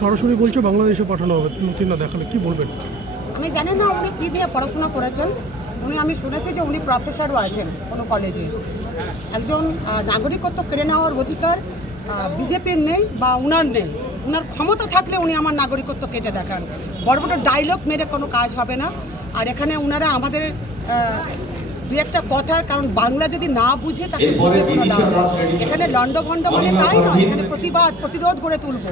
সরাসরি বলছে বাংলাদেশে পাঠানো হবে, নথি না দেখালে কি বলবেন? আমি জানি না উনি কী দিয়ে পড়াশোনা করেছেন। আমি শুনেছি যে উনি প্রফেসরও আছেন কোনো কলেজে। একজন নাগরিকত্ব কেড়ে নেওয়ার অধিকার বিজেপির নেই বা উনার নেই। উনার ক্ষমতা থাকলে উনি আমার নাগরিকত্ব কেটে দেখান। বড় বড় ডায়লগ মেরে কোনো কাজ হবে না। আর এখানে উনারা আমাদের দু একটা কথা, কারণ বাংলা যদি না বুঝে তাকে বুঝে কোনো দাম নেই। এখানে লণ্ডভণ্ড মানে তাই নয়, এখানে প্রতিরোধ গড়ে তুলব।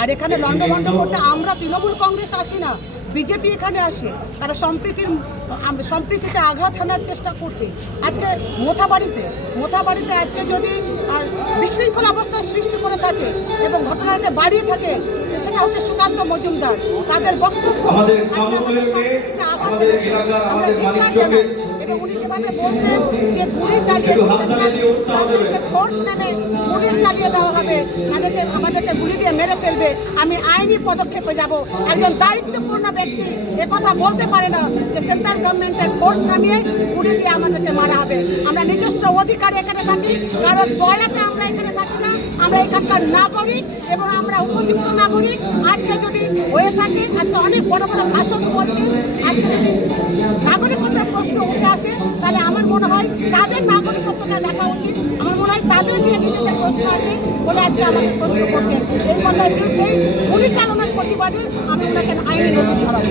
আর এখানে লণ্ডভণ্ড করতে আমরা তৃণমূল কংগ্রেস আসি না, বিজেপি এখানে আসে। তারা সম্প্রীতিতে আঘাত হানার চেষ্টা করছে। আজকে মোথাবাড়িতে আজকে যদি বিশৃঙ্খল অবস্থার সৃষ্টি করে থাকে এবং ঘটনাটা বাড়িয়ে থাকে, সেটা হচ্ছে সুকান্ত মজুমদার। তাদের বক্তব্য এবং উনি যেভাবে বলছেন যে গুলি চালিয়ে ফোর্স নামে গুলি চালিয়ে দেওয়া হবে, আমাদেরকে গুলি দিয়ে মেরে ফেলবে, আমি আইনি পদক্ষেপে যাব। একজন দায়িত্বপূর্ণ ব্যক্তি কথা বলতে পারে না যে সেন্ট্রাল গভর্নমেন্টের ফোর্স নামিয়ে গুলি দিয়ে আমাদেরকে মারা হবে। আমরা নিজস্ব অধিকারে এখানে থাকি, কারণ দয়াতে আমরা এখানে থাকি না। আমরা এখানকার নাগরিক এবং আমরা উপযুক্ত নাগরিক। আজকে যদি হয়ে থাকে, আজকে অনেক বড় বড় ভাষণ বলছে, আজকে যদি নাগরিকত্বের প্রশ্ন উঠে আসে, তাহলে আমার মনে হয় তাদের নাগরিকত্বটা দেখা উচিত। আমার মনে হয় তাদের নিয়ে নিজেদের প্রশ্ন আছে বলে আজকে আমাদের প্রশ্ন করছে। এই কথার বিরুদ্ধে গুলি চালানোর প্রতিবাদে আমি ওনাকে আইনি নোটিশ করাবো।